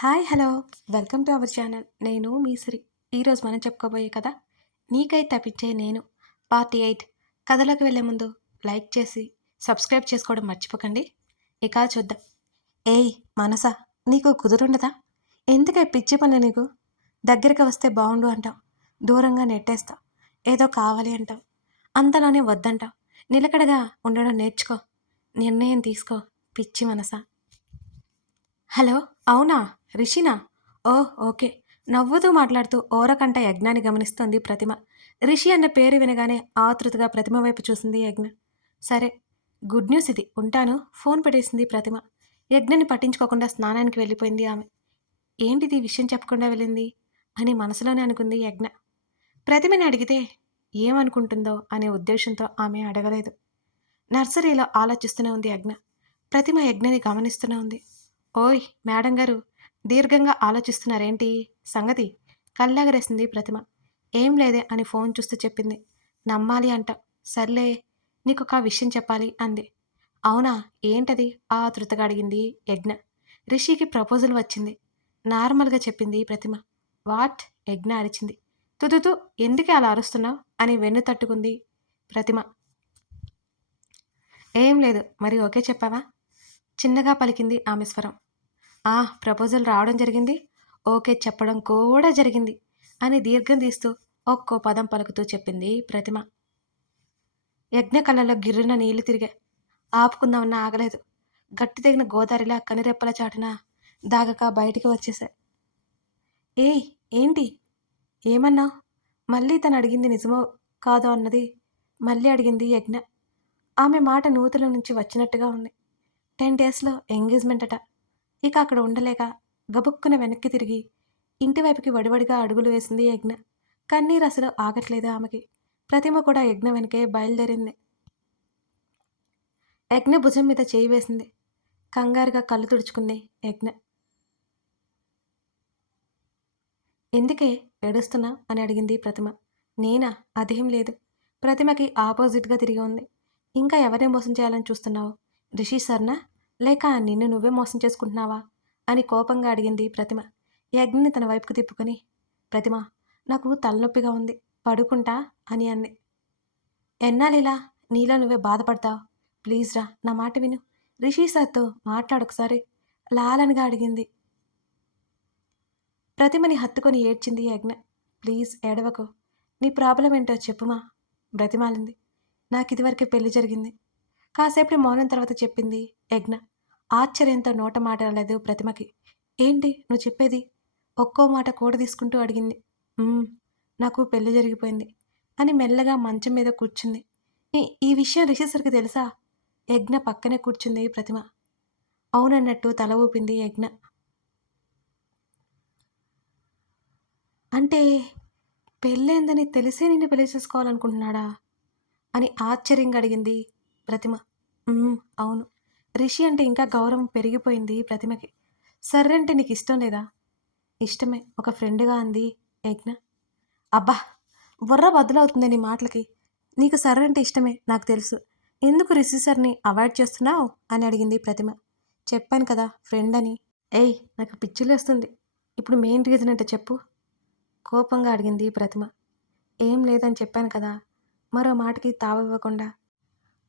Hi hello welcome to our channel. నేను మీ శ్రీ. ఈరోజు మనం చెప్పుకోబోయే కథ నీకై తప్పించే నేను పార్ట్ 8. కథలోకి వెళ్ళే ముందు లైక్ చేసి సబ్స్క్రైబ్ చేసుకోవడం మర్చిపోకండి. ఇక చూద్దాం. ఏయ్ మనసా, నీకు కుదురుండదా? ఎందుకే పిచ్చి పనులు నీకు? దగ్గరికి వస్తే బాగుండు అంటావు, దూరంగా నెట్టేస్తావు, ఏదో కావాలి అంటావు, అంతలోనే వద్దంటావు. నిలకడగా ఉండడం నేర్చుకో, నిర్ణయం తీసుకో పిచ్చి మనసా. హలో, అవునా? రిషినా? ఓహ్, ఓకే. నవ్వుతూ మాట్లాడుతూ ఓరకంట యజ్ఞాన్ని గమనిస్తోంది ప్రతిమ. రిషి అన్న పేరు వినగానే ఆతృతగా ప్రతిమ వైపు చూసింది యజ్ఞ. సరే, గుడ్ న్యూస్ ఇది, ఉంటాను. ఫోన్ పెట్టేసింది ప్రతిమ. యజ్ఞని పట్టించుకోకుండా స్నానానికి వెళ్ళిపోయింది ఆమె. ఏంటిది విషయం చెప్పకుండా వెళ్ళింది అని మనసులోనే అనుకుంది యజ్ఞ. ప్రతిమని అడిగితే ఏమనుకుంటుందో అనే ఉద్దేశంతో ఆమె అడగలేదు. నర్సరీలో ఆలోచిస్తూనే ఉంది యజ్ఞ. ప్రతిమ యజ్ఞని గమనిస్తూనే ఉంది. ఓయ్ మేడం గారు, దీర్ఘంగా ఆలోచిస్తున్నారేంటి సంగతి? కళ్ళెగరేసింది ప్రతిమ. ఏం లేదే అని ఫోన్ చూస్తూ చెప్పింది. నమ్మాలి అంట. సర్లే, నీకొక విషయం చెప్పాలి అంది. అవునా, ఏంటది? ఆతృతగా అడిగింది యజ్ఞ. రిషికి ప్రపోజల్ వచ్చింది, నార్మల్గా చెప్పింది ప్రతిమ. వాట్? యజ్ఞ అరిచింది. తుతుతు, ఎందుకే అలా అరుస్తున్నావు అని వెన్ను తట్టుకుంది ప్రతిమ. ఏం లేదు, మరి ఓకే చెప్పావా? చిన్నగా పలికింది ఆమె స్వరం. ప్రపోజల్ రావడం జరిగింది, ఓకే చెప్పడం కూడా జరిగింది అని దీర్ఘం తీస్తూ ఒక్కో పదం పలుకుతూ చెప్పింది ప్రతిమ. యజ్ఞ కళ్ళలో గిర్రున నీళ్లు తిరిగా. ఆపుకుందామన్నా ఆగలేదు. గట్టి తెగిన గోదారిలా కనిరెప్పల చాటున దాగక బయటికి వచ్చేసా. ఏయ్, ఏంటి? ఏమన్నావు? మళ్ళీ తను అడిగింది నిజమో కాదో అన్నది మళ్ళీ అడిగింది యజ్ఞ. ఆమె మాట నూతుల నుంచి వచ్చినట్టుగా ఉంది. 10 డేస్లో ఎంగేజ్మెంట్ అట. ఇక అక్కడ ఉండలేక గబుక్కున వెనక్కి తిరిగి ఇంటివైపుకి వడివడిగా అడుగులు వేసింది యజ్ఞ. కన్నీరు అసలు ఆగట్లేదు ఆమెకి. ప్రతిమ కూడా యజ్ఞ వెనకే బయలుదేరింది. యజ్ఞ భుజం మీద చేయి వేసింది. కంగారుగా కళ్ళు తుడుచుకుంది యజ్ఞ. ఎందుకే ఏడుస్తున్నా అని అడిగింది ప్రతిమ. నేనా? అదేం లేదు. ప్రతిమకి ఆపోజిట్గా తిరిగి ఉంది. ఇంకా ఎవరిని మోసం చేయాలని చూస్తున్నావు? రిషి సర్నా, లేక నిన్ను నువ్వే మోసం చేసుకుంటున్నావా అని కోపంగా అడిగింది ప్రతిమ. యజ్ఞని తన వైపుకు తిప్పుకొని, ప్రతిమ, నాకు తలనొప్పిగా ఉంది, పడుకుంటా అని అంది. ఎన్నాళ్ళిలా నీలో నువ్వే బాధపడతావు? ప్లీజ్ రా, నా మాట విను. రిషి సార్తో మాట్లాడొకసారి లాలనగా అడిగింది. ప్రతిమని హత్తుకొని ఏడ్చింది యజ్ఞ. ప్లీజ్ ఏడవకు, నీ ప్రాబ్లం ఏంటో చెప్పుమా బ్రతిమాలింది. నాకు ఇదివరకే పెళ్లి జరిగింది. కాసేపటి మౌనం తర్వాత చెప్పింది యజ్ఞ. ఆశ్చర్యంతో నోట మాట రాలేదు ప్రతిమకి. ఏంటి నువ్వు చెప్పేది? ఒక్కో మాట కూడ తీసుకుంటూ అడిగింది. నాకు పెళ్లి జరిగిపోయింది అని మెల్లగా మంచం మీద కూర్చుంది. ఈ విషయం రిషి తెలుసా? యజ్ఞ పక్కనే కూర్చుంది ప్రతిమ. అవునన్నట్టు తల ఊపింది యజ్ఞ. అంటే పెళ్ళైందని తెలిసే నిన్ను పెళ్లి చేసుకోవాలనుకుంటున్నాడా అని ఆశ్చర్యంగా అడిగింది ప్రతిమ. అవును. రిషి అంటే ఇంకా గౌరవం పెరిగిపోయింది ప్రతిమకి. సర్రంటే నీకు ఇష్టం లేదా? ఇష్టమే, ఒక ఫ్రెండ్గా అంది యజ్ఞ. అబ్బా, బుర్ర బద్దలవుతుంది నీ మాటలకి. నీకు సర్రంటే ఇష్టమే నాకు తెలుసు. ఎందుకు రిషి సర్ని అవాయిడ్ చేస్తున్నావు అని అడిగింది ప్రతిమ. చెప్పాను కదా ఫ్రెండ్ అని. ఏయ్, నాకు పిచ్చిలేస్తుంది. ఇప్పుడు మెయిన్ రీజన్ అంటే చెప్పు కోపంగా అడిగింది ప్రతిమ. ఏం లేదని చెప్పాను కదా. మరో మాటకి తావివ్వకుండా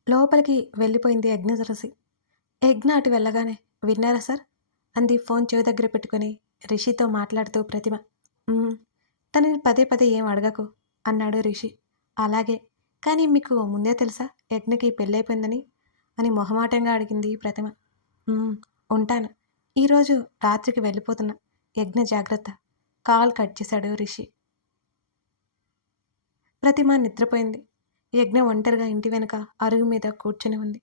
లోపలికి వెళ్ళిపోయింది యజ్ఞసరసి. యజ్ఞ అటు వెళ్ళగానే, విన్నారా సార్ అంది ఫోన్ చెవి దగ్గర పెట్టుకొని రిషితో మాట్లాడుతూ ప్రతిమ. తనని పదే పదే ఏం అడగకు అన్నాడు రిషి. అలాగే, కానీ మీకు ముందే తెలుసా యజ్ఞకి పెళ్ళైపోయిందని అని మొహమాటంగా అడిగింది ప్రతిమ. ఉంటాను, ఈరోజు రాత్రికి వెళ్ళిపోతున్నా. యజ్ఞ జాగ్రత్త. కాల్ కట్ చేశాడు రిషి. ప్రతిమ నిద్రపోయింది. యజ్ఞ ఒంటరిగా ఇంటి వెనుక అరుగు మీద కూర్చొని ఉంది.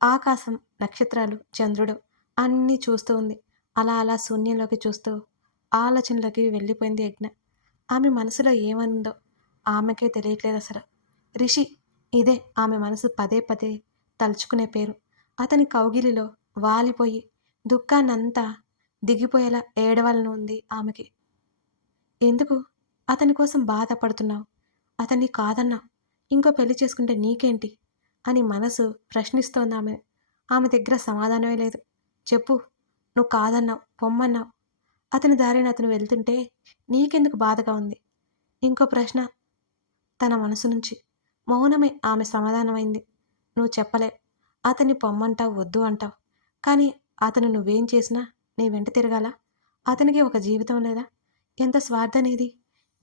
ఆకాశం, నక్షత్రాలు, చంద్రుడు అన్నీ చూస్తూ ఉంది. అలా అలా శూన్యంలోకి చూస్తూ ఆలోచనలోకి వెళ్ళిపోయింది యజ్ఞ. ఆమె మనసులో ఏముందో ఆమెకే తెలియట్లేదు అసలు. రిషి, ఇదే ఆమె మనసు పదే పదే తలుచుకునే పేరు. అతని కౌగిలిలో వాలిపోయి దుఃఖాన్నంతా దిగిపోయేలా ఏడవాలని ఉంది ఆమెకి. ఎందుకు అతని కోసం బాధపడుతున్నావు? అతన్ని కాదన్నావు, ఇంకో పెళ్లి చేసుకుంటే నీకేంటి అని మనసు ప్రశ్నిస్తోంది ఆమె. ఆమె దగ్గర సమాధానమే లేదు. చెప్పు, నువ్వు కాదన్నావు, పొమ్మన్నావు, అతని దారిన అతను వెళ్తుంటే నీకెందుకు బాధగా ఉంది? ఇంకో ప్రశ్న తన మనసు నుంచి. మౌనమే ఆమె సమాధానమైంది. నువ్వు చెప్పలేవు. అతన్ని పొమ్మంటావు, వద్దు అంటావు. కానీ అతను నువ్వేం చేసినా నీ వెంట తిరగాలా? అతనికి ఒక జీవితం లేదా? ఎంత స్వార్థనేది?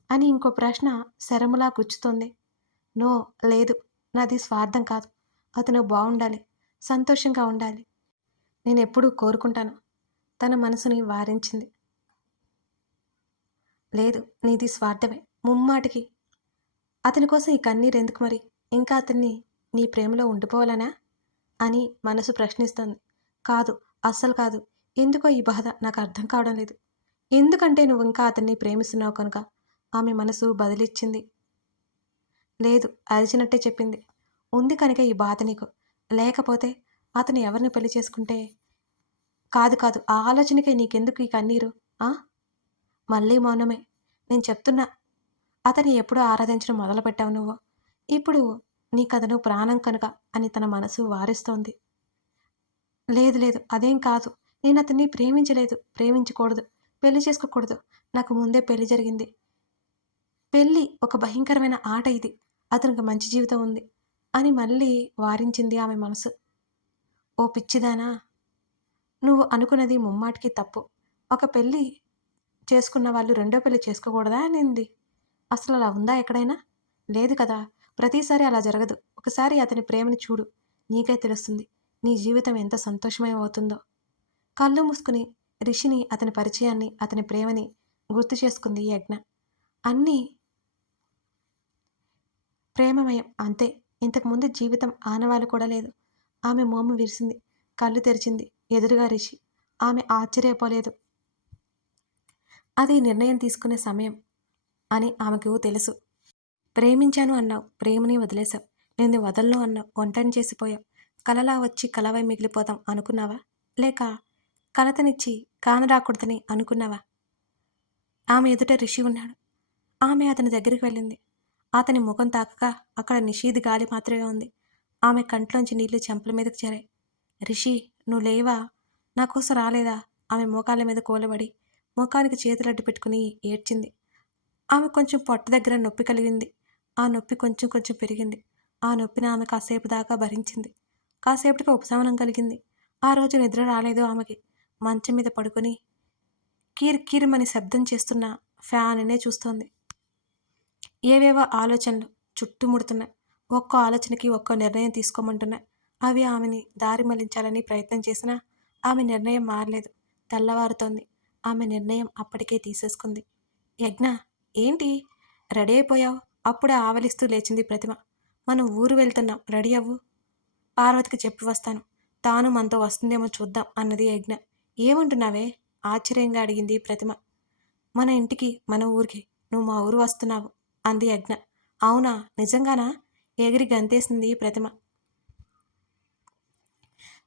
అని ఇంకో ప్రశ్న శరములా గుచ్చుతోంది. నో, లేదు. నాది స్వార్థం కాదు. అతను బావుండాలి. సంతోషంగా ఉండాలి. నేనెప్పుడూ కోరుకుంటాను. తన మనసుని వారించింది. లేదు, నీది స్వార్థమే. ముమ్మాటికి. అతని కోసం ఈ కన్నీరెందుకు మరి? ఇంకా అతన్ని నీ ప్రేమలో ఉండిపోవాలనా? అని మనసు ప్రశ్నిస్తోంది. కాదు, అస్సలు కాదు. ఎందుకో ఈ బాధ నాకు అర్థం కావడం లేదు. ఎందుకంటే నువ్వింకా అతన్ని ప్రేమిస్తున్నావు కనుక. ఆమె మనసు బదులిచ్చింది. లేదు, అరిచినట్టే చెప్పింది. ఉంది కనుక ఈ బాధ నీకు. లేకపోతే అతను ఎవరిని పెళ్లి చేసుకుంటే కాదు కాదు, ఆ ఆలోచనకే నీకెందుకు ఈ కన్నీరు? ఆ? మళ్ళీ మౌనమే. నేను చెప్తున్నా, అతన్ని ఎప్పుడో ఆరాధించడం మొదలుపెట్టావు నువ్వు. ఇప్పుడు నీకతను ప్రాణం కనుక అని తన మనసు వారిస్తోంది. లేదు లేదు, అదేం కాదు. నేనతన్ని ప్రేమించలేదు. ప్రేమించకూడదు. పెళ్లి చేసుకోకూడదు. నాకు ముందే పెళ్లి జరిగింది. పెళ్లి ఒక భయంకరమైన ఆట ఇది. అతనికి మంచి జీవితం ఉంది అని మళ్ళీ వారించింది ఆమె మనసు. ఓ పిచ్చిదానా! నువ్వు అనుకున్నది ముమ్మాటికి తప్పు. ఒక పెళ్లి చేసుకున్న వాళ్ళు రెండో పెళ్లి చేసుకోకూడదా అనింది. అసలలా ఉందా ఎక్కడైనా? లేదు కదా! ప్రతిసారి అలా జరగదు. ఒకసారి అతని ప్రేమని చూడు. నీకే తెలుస్తుంది. నీ జీవితం ఎంత సంతోషమయమవుతుందో. కళ్ళు మూసుకుని రిషిని, అతని పరిచయాన్ని, అతని ప్రేమని గుర్తు చేసుకుంది యజ్ఞ. అన్నీ ప్రేమమయం అంతే. ఇంతకుముందు జీవితం ఆనవాలు కూడా లేదు. ఆమె మోము విరిసింది. కళ్ళు తెరిచింది. ఎదురుగా రిషి. ఆమె ఆశ్చర్యపోలేదు. అది నిర్ణయం తీసుకునే సమయం అని ఆమెకు తెలుసు. ప్రేమించాను అన్నావు. ప్రేమని వదిలేశావు. నేను వదలను అన్నావు. ఒంటరిని చేసిపోయావు. కలలా వచ్చి కలవై మిగిలిపోతాం అనుకున్నావా? లేక కలతనిచ్చి కానరాకూడదని అనుకున్నావా? ఆమె ఎదుట రిషి ఉన్నాడు. ఆమె అతని దగ్గరికి వెళ్ళింది. అతని ముఖం తాకక అక్కడ నిషీధ్ గాలి మాత్రమే ఉంది. ఆమె కంట్లోంచి నీళ్లు చెంపల మీదకి చేరాయి. రిషి, నువ్వు లేవా? నా కోసం రాలేదా? ఆమె మోకాళ్ళ మీద కూలబడి ముఖానికి చేతులడ్డు పెట్టుకుని ఏడ్చింది. ఆమె కొంచెం పొట్ట దగ్గర నొప్పి కలిగింది. ఆ నొప్పి కొంచెం కొంచెం పెరిగింది. ఆ నొప్పిని ఆమె కాసేపు దాకా భరించింది. కాసేపటికి ఉపశమనం కలిగింది. ఆ రోజు నిద్ర రాలేదు ఆమెకి. మంచం మీద పడుకొని కీర్ కీరుమని శబ్దం చేస్తున్న ఫ్యాన్నే చూస్తోంది. ఏవేవో ఆలోచనలు చుట్టుముడుతున్నాయి. ఒక్కో ఆలోచనకి ఒక్కో నిర్ణయం తీసుకోమంటున్నాయి. అవి ఆమెని దారి మళ్లించాలని ప్రయత్నం చేసినా ఆమె నిర్ణయం మారలేదు. తెల్లవారుతోంది. ఆమె నిర్ణయం అప్పటికే తీసేసుకుంది. యజ్ఞ, ఏంటి రెడీ అయిపోయావు? అప్పుడే ఆవలిస్తూ లేచింది ప్రతిమ. మనం ఊరు వెళ్తున్నాం, రెడీ అవ్వు. పార్వతికి చెప్పి వస్తాను. తాను మనతో వస్తుందేమో చూద్దాం అన్నది యజ్ఞ. ఏమంటున్నావే? ఆశ్చర్యంగా అడిగింది ప్రతిమ. మన ఇంటికి, మన ఊరికి. నువ్వు మా ఊరు వస్తున్నావు అంది యజ్ఞ. అవునా? నిజంగానా? ఎగిరి గంతేసింది ప్రతిమ.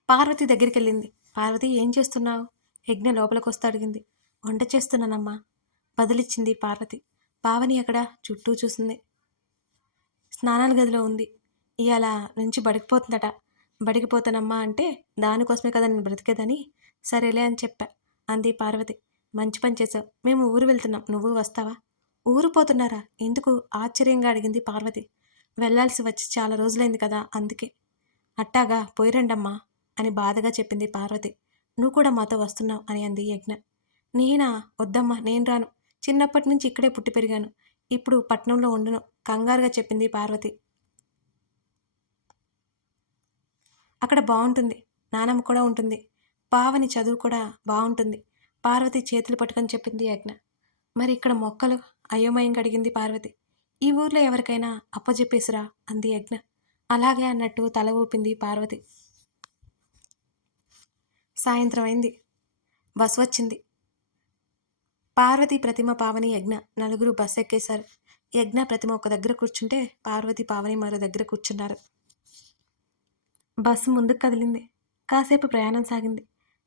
పార్వతి దగ్గరికెళ్ళింది. పార్వతి, ఏం చేస్తున్నావు? యజ్ఞ లోపలికొస్తూ అడిగింది. వంట చేస్తున్నానమ్మా బదులిచ్చింది పార్వతి. పావని అక్కడ చుట్టూ చూసింది. స్నానాల గదిలో ఉంది. ఇవాళ నుంచి బడికిపోతుందట. బడికిపోతానమ్మా అంటే దానికోసమే కదా నేను బ్రతికేదని. సరేలే అని చెప్పా అంది పార్వతి. మంచి పని చేసావు. మేము ఊరు వెళ్తున్నాం, నువ్వు వస్తావా? ఊరు పోతున్నారా? ఎందుకు? ఆశ్చర్యంగా అడిగింది పార్వతి. వెళ్ళాల్సి వచ్చి చాలా రోజులైంది కదా, అందుకే. అట్టాగా, పోయిరండమ్మా అని బాధగా చెప్పింది పార్వతి. నువ్వు కూడా మాతో వస్తున్నావు అని అంది యజ్ఞ. నేనా? వద్దమ్మా, నేను రాను. చిన్నప్పటి నుంచి ఇక్కడే పుట్టి పెరిగాను. ఇప్పుడు పట్నంలో ఉండను కంగారుగా చెప్పింది పార్వతి. అక్కడ బాగుంటుంది. నానమ్మ కూడా ఉంటుంది. పావని చదువు కూడా బాగుంటుంది. పార్వతి చేతులు పట్టుకొని చెప్పింది యజ్ఞ. మరి ఇక్కడ మొక్కలు? అయోమయంగా అడిగింది పార్వతి. ఈ ఊర్లో ఎవరికైనా అప్పజెప్పేసిరా అంది యజ్ఞ. అలాగే అన్నట్టు తల ఊపింది పార్వతి. సాయంత్రం అయింది. బస్ వచ్చింది. పార్వతి, ప్రతిమ, పావని, యజ్ఞ నలుగురు బస్ ఎక్కేశారు. యజ్ఞ, ప్రతిమ ఒక దగ్గర కూర్చుంటే పార్వతి, పావని మరో దగ్గర కూర్చున్నారు. బస్సు ముందుకు కదిలింది. కాసేపు ప్రయాణం సాగింది.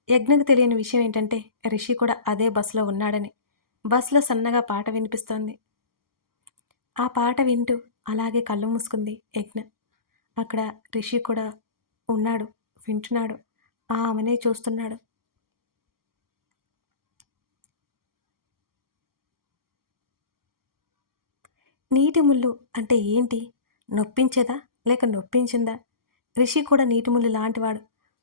యజ్ఞకు తెలియని విషయం ఏంటంటే రిషి కూడా అదే బస్సులో ఉన్నాడని. బస్సులో సన్నగా పాట వినిపిస్తోంది. ఆ పాట వింటూ అలాగే కళ్ళు మూసుకుంది యజ్ఞ. అక్కడ రిషి కూడా ఉన్నాడు, వింటున్నాడు. ఆమెనే చూస్తున్నాడు. నీటి ముళ్ళు అంటే ఏంటి? నొప్పించేదా? లేక నొప్పించిందా? రిషి కూడా నీటి ముళ్ళు లాంటివాడు.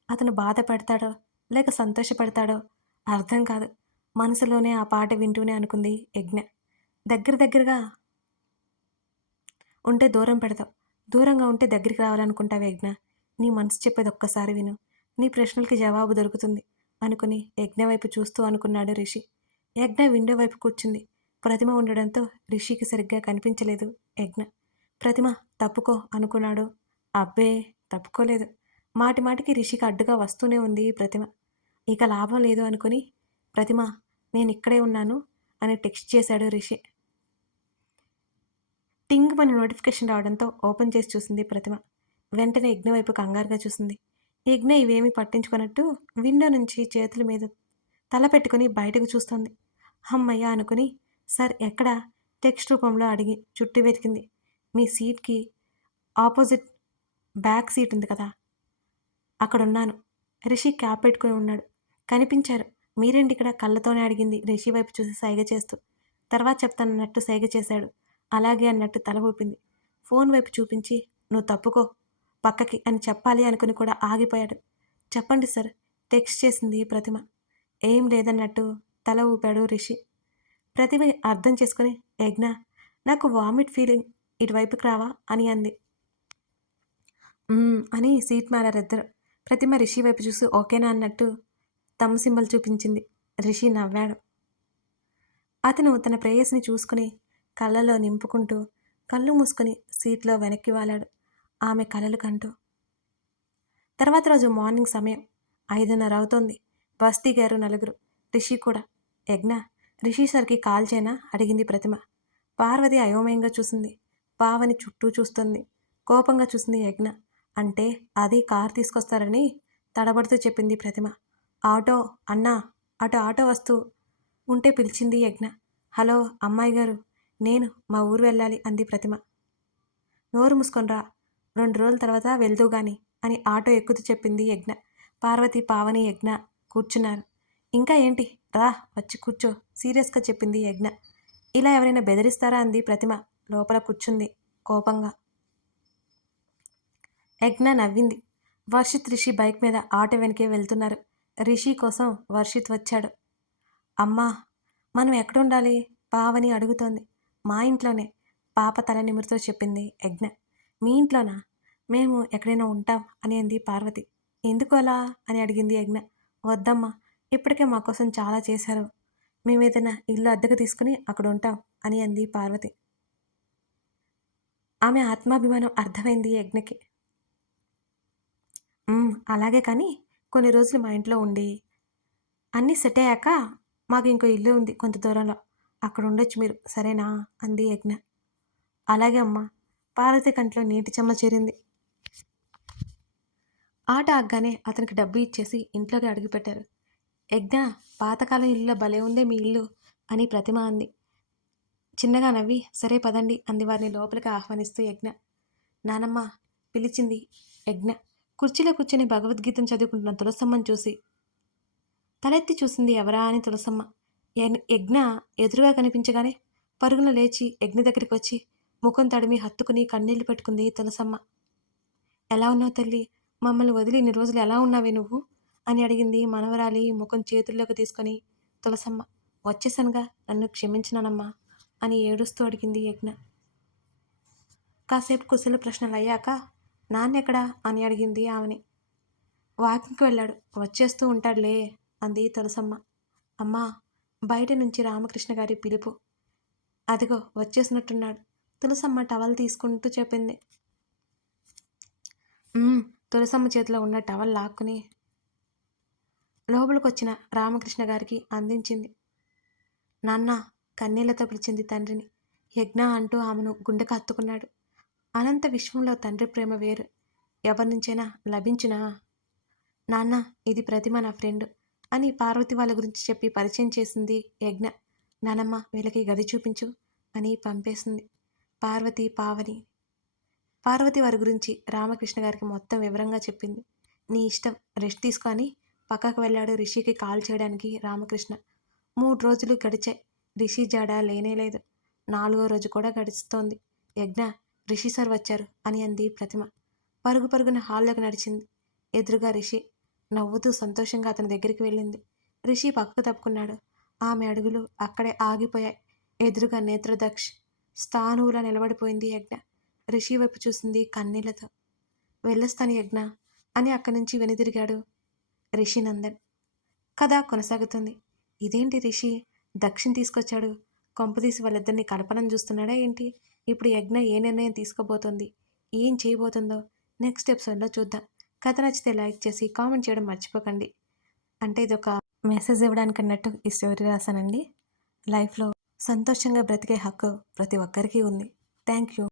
అతను బాధపడతాడో, లేక సంతోషపడతాడో అర్థం కాదు. మనసులోనే ఆ పాట వింటూనే అనుకుంది యజ్ఞ. దగ్గరగా ఉంటే దూరం పెడతావు. దూరంగా ఉంటే దగ్గరికి రావాలనుకుంటావా యజ్ఞ? నీ మనసు చెప్పేది ఒక్కసారి విను. నీ ప్రశ్నలకి జవాబు దొరుకుతుంది అనుకుని యజ్ఞ వైపు చూస్తూ అనుకున్నాడు రిషి. యజ్ఞ విండో వైపు కూర్చుంది. ప్రతిమ ఉండడంతో రిషికి సరిగ్గా కనిపించలేదు యజ్ఞ. ప్రతిమ తప్పుకో అనుకున్నాడు. అబ్బే తప్పుకోలేదు. మాటిమాటికి రిషికి అడ్డుగా వస్తూనే ఉంది ప్రతిమ. ఇక లాభం లేదు అనుకుని ప్రతిమ నేనిక్కడే ఉన్నాను అని టెక్స్ట్ చేశాడు రిషి. టింగ్ మన నోటిఫికేషన్ రావడంతో ఓపెన్ చేసి చూసింది ప్రతిమ. వెంటనే యజ్ఞ వైపు కంగారుగా చూసింది. యజ్ఞ ఇవేమీ పట్టించుకున్నట్టు విండో నుంచి చేతుల మీద తల పెట్టుకుని బయటకు చూస్తోంది. హమ్మయ్య అనుకుని సార్ ఎక్కడా టెక్స్ట్ రూపంలో అడిగి చుట్టూ వెతికింది. మీ సీట్కి ఆపోజిట్ బ్యాక్ సీట్ ఉంది కదా, అక్కడున్నాను. రిషి క్యాప్ పెట్టుకుని ఉన్నాడు. కనిపించారు. మీరేంటి ఇక్కడ కళ్ళతోనే అడిగింది రిషి వైపు చూసి సైగ చేస్తూ. తర్వాత చెప్తానన్నట్టు సైగ చేశాడు. అలాగే అన్నట్టు తల ఊపింది. ఫోన్ వైపు చూపించి నువ్వు తప్పుకో పక్కకి అని చెప్పాలి అనుకుని కూడా ఆగిపోయాడు. చెప్పండి సార్ టెక్స్ట్ చేసింది ప్రతిమ. ఏం లేదన్నట్టు తల ఊపాడు రిషి. ప్రతిమ అర్థం చేసుకుని యజ్ఞ నాకు వామిట్ ఫీలింగ్ ఇటువైపుకి రావా అని అంది. అని సీట్ మారారిద్దరు. ప్రతిమ రిషి వైపు చూసి ఓకేనా అన్నట్టు తమ్ సింబల్ చూపించింది. రిషి నవ్వాడు. అతను తన ప్రేయస్ని చూసుకుని కళ్ళలో నింపుకుంటూ కళ్ళు మూసుకుని సీట్లో వెనక్కి వాలాడు ఆమె కలలు కంటూ. తర్వాత రోజు మార్నింగ్ సమయం 5:30 అవుతోంది. బస్ దిగారు నలుగురు. రిషి కూడా. యజ్ఞ రిషి సార్కి కాల్ చేయనా అడిగింది ప్రతిమ. పార్వతి అయోమయంగా చూసింది. పావని చుట్టూ చూస్తుంది. కోపంగా చూసింది యజ్ఞ. అంటే అది కార్ తీసుకొస్తారని తడబడుతూ చెప్పింది ప్రతిమ. ఆటో అన్నా అటు ఆటో వస్తూ ఉంటే పిలిచింది యజ్ఞ. హలో అమ్మాయి గారు, నేను మా ఊరు వెళ్ళాలి అంది ప్రతిమ. నోరు మూసుకొనిరా, 2 రోజుల తర్వాత వెళ్దూ గాని అని ఆటో ఎక్కుతూ చెప్పింది యజ్ఞ. పార్వతి పావని యజ్ఞ కూర్చున్నారు. ఇంకా ఏంటి రా వచ్చి కూర్చో సీరియస్గా చెప్పింది యజ్ఞ. ఇలా ఎవరైనా బెదిరిస్తారా అంది ప్రతిమ లోపల కూర్చుంది కోపంగా. యజ్ఞ నవ్వింది. వర్షిత్ రిషి బైక్ మీద ఆటో వెనకే వెళ్తున్నారు. రిషి కోసం వర్షిత్ వచ్చాడు. అమ్మా మనం ఎక్కడుండాలి పావని అడుగుతోంది. మా ఇంట్లోనే పాప తల నిమురుతో చెప్పింది యజ్ఞ. మీ ఇంట్లోనా? మేము ఎక్కడైనా ఉంటాం అని అంది పార్వతి. ఎందుకు అలా అని అడిగింది యజ్ఞ. వద్దమ్మా ఇప్పటికే మా కోసం చాలా చేశారు. మేమేదైనా ఇల్లు అద్దెకు తీసుకుని అక్కడ ఉంటాం అని అంది పార్వతి. ఆమె ఆత్మాభిమానం అర్థమైంది యజ్ఞకి. అలాగే కానీ కొన్ని రోజులు మా ఇంట్లో ఉండి అన్నీ సెట్ అయ్యాక మాకు ఇంకో ఇల్లు ఉంది కొంత దూరంలో, అక్కడ ఉండొచ్చు మీరు సరేనా అంది యజ్ఞ. అలాగే అమ్మా. పార్వతి కంట్లో నీటి చెమ్మ చేరింది. ఆట ఆగ్గానే అతనికి డబ్బు ఇచ్చేసి ఇంట్లోకి అడుగుపెట్టారు. యజ్ఞ పాతకాలం ఇల్లులో భలే ఉందే మీ ఇల్లు అని ప్రతిమ అంది. చిన్నగా నవ్వి సరే పదండి అంది వారిని లోపలికి ఆహ్వానిస్తూ యజ్ఞ. నానమ్మ పిలిచింది యజ్ఞ. కుర్చీలో కూర్చొని భగవద్గీతను చదువుకుంటున్న తులసమ్మని చూసి తలెత్తి చూసింది ఎవరా అని తులసమ్మ. యజ్ఞ ఎదురుగా కనిపించగానే పరుగున లేచి యజ్ఞ దగ్గరికి వచ్చి ముఖం తడిమి హత్తుకుని కన్నీళ్లు పెట్టుకుంది తులసమ్మ. ఎలా ఉన్నావు తల్లి? మమ్మల్ని వదిలి ఇన్ని రోజులు ఎలా ఉన్నావే నువ్వు అని అడిగింది మనవరాలి ముఖం చేతుల్లోకి తీసుకొని తులసమ్మ. వచ్చేసానుగా నన్ను క్షమించినానమ్మా అని ఏడుస్తూ అడిగింది యజ్ఞ. కాసేపు కుశల ప్రశ్నలు అయ్యాక నాన్నెక్కడా అని అడిగింది ఆమెని. వాకింగ్కి వెళ్ళాడు, వచ్చేస్తూ ఉంటాడులే అంది తులసమ్మ. అమ్మా బయట నుంచి రామకృష్ణ గారి పిలుపు. అదిగో వచ్చేసినట్టున్నాడు తులసమ్మ టవల్ తీసుకుంటూ చెప్పింది. తులసమ్మ చేతిలో ఉన్న టవల్ లాక్కుని లోపలికొచ్చిన రామకృష్ణ గారికి అందించింది. నాన్న కన్నీళ్లతో పిలిచింది తండ్రిని. యజ్ఞ అంటూ ఆమెను గుండెకు హత్తుకున్నాడు. అనంత విశ్వంలో తండ్రి ప్రేమ వేరు, ఎవరి నుంచైనా లభించునా? నాన్న ఇది ప్రతిమ నా ఫ్రెండ్ అని పార్వతి వాళ్ళ గురించి చెప్పి పరిచయం చేసింది యజ్ఞ. నానమ్మ వీళ్ళకి గది చూపించు అని పంపేసింది. పార్వతి వారి గురించి రామకృష్ణ గారికి మొత్తం వివరంగా చెప్పింది. నీ ఇష్టం రెస్ట్ తీసుకో అని పక్కకు వెళ్ళాడు రిషికి కాల్ చేయడానికి రామకృష్ణ. 3 రోజులు గడిచాయి. రిషి జాడ లేనేలేదు. 4వ రోజు కూడా గడుస్తోంది. యజ్ఞ, రిషి సార్ వచ్చారు అని అంది ప్రతిమ. పరుగు పరుగున హాల్లోకి నడిచింది. ఎదురుగా రిషి నవ్వుతూ సంతోషంగా అతని దగ్గరికి వెళ్ళింది. రిషి పక్కకు తప్పుకున్నాడు. ఆమె అడుగులు అక్కడే ఆగిపోయాయి. ఎదురుగా నేత్రదక్ష్ స్థానువులా నిలబడిపోయింది యజ్ఞ. రిషి వైపు చూసింది కన్నీళ్లతో. వెళ్ళొస్తాను యజ్ఞ అని అక్కడి నుంచి వెనుదిరిగాడు రిషినందన్. కథ కొనసాగుతుంది. ఇదేంటి రిషి దక్షిణ్ తీసుకొచ్చాడు, కొంపదీసి వాళ్ళిద్దరిని కలపనం చూస్తున్నాడా ఏంటి? ఇప్పుడు యజ్ఞ ఏ నిర్ణయం తీసుకోబోతోంది, ఏం చేయబోతుందో నెక్స్ట్ ఎపిసోడ్లో చూద్దాం. కథ నచ్చితే లైక్ చేసి కామెంట్ చేయడం మర్చిపోకండి. అంటే ఇదొక మెసేజ్ ఇవ్వడానికి అన్నట్టు ఈ స్టోరీ రాశానండి. లైఫ్లో సంతోషంగా బ్రతికే హక్కు ప్రతి ఒక్కరికి ఉంది. Thank you.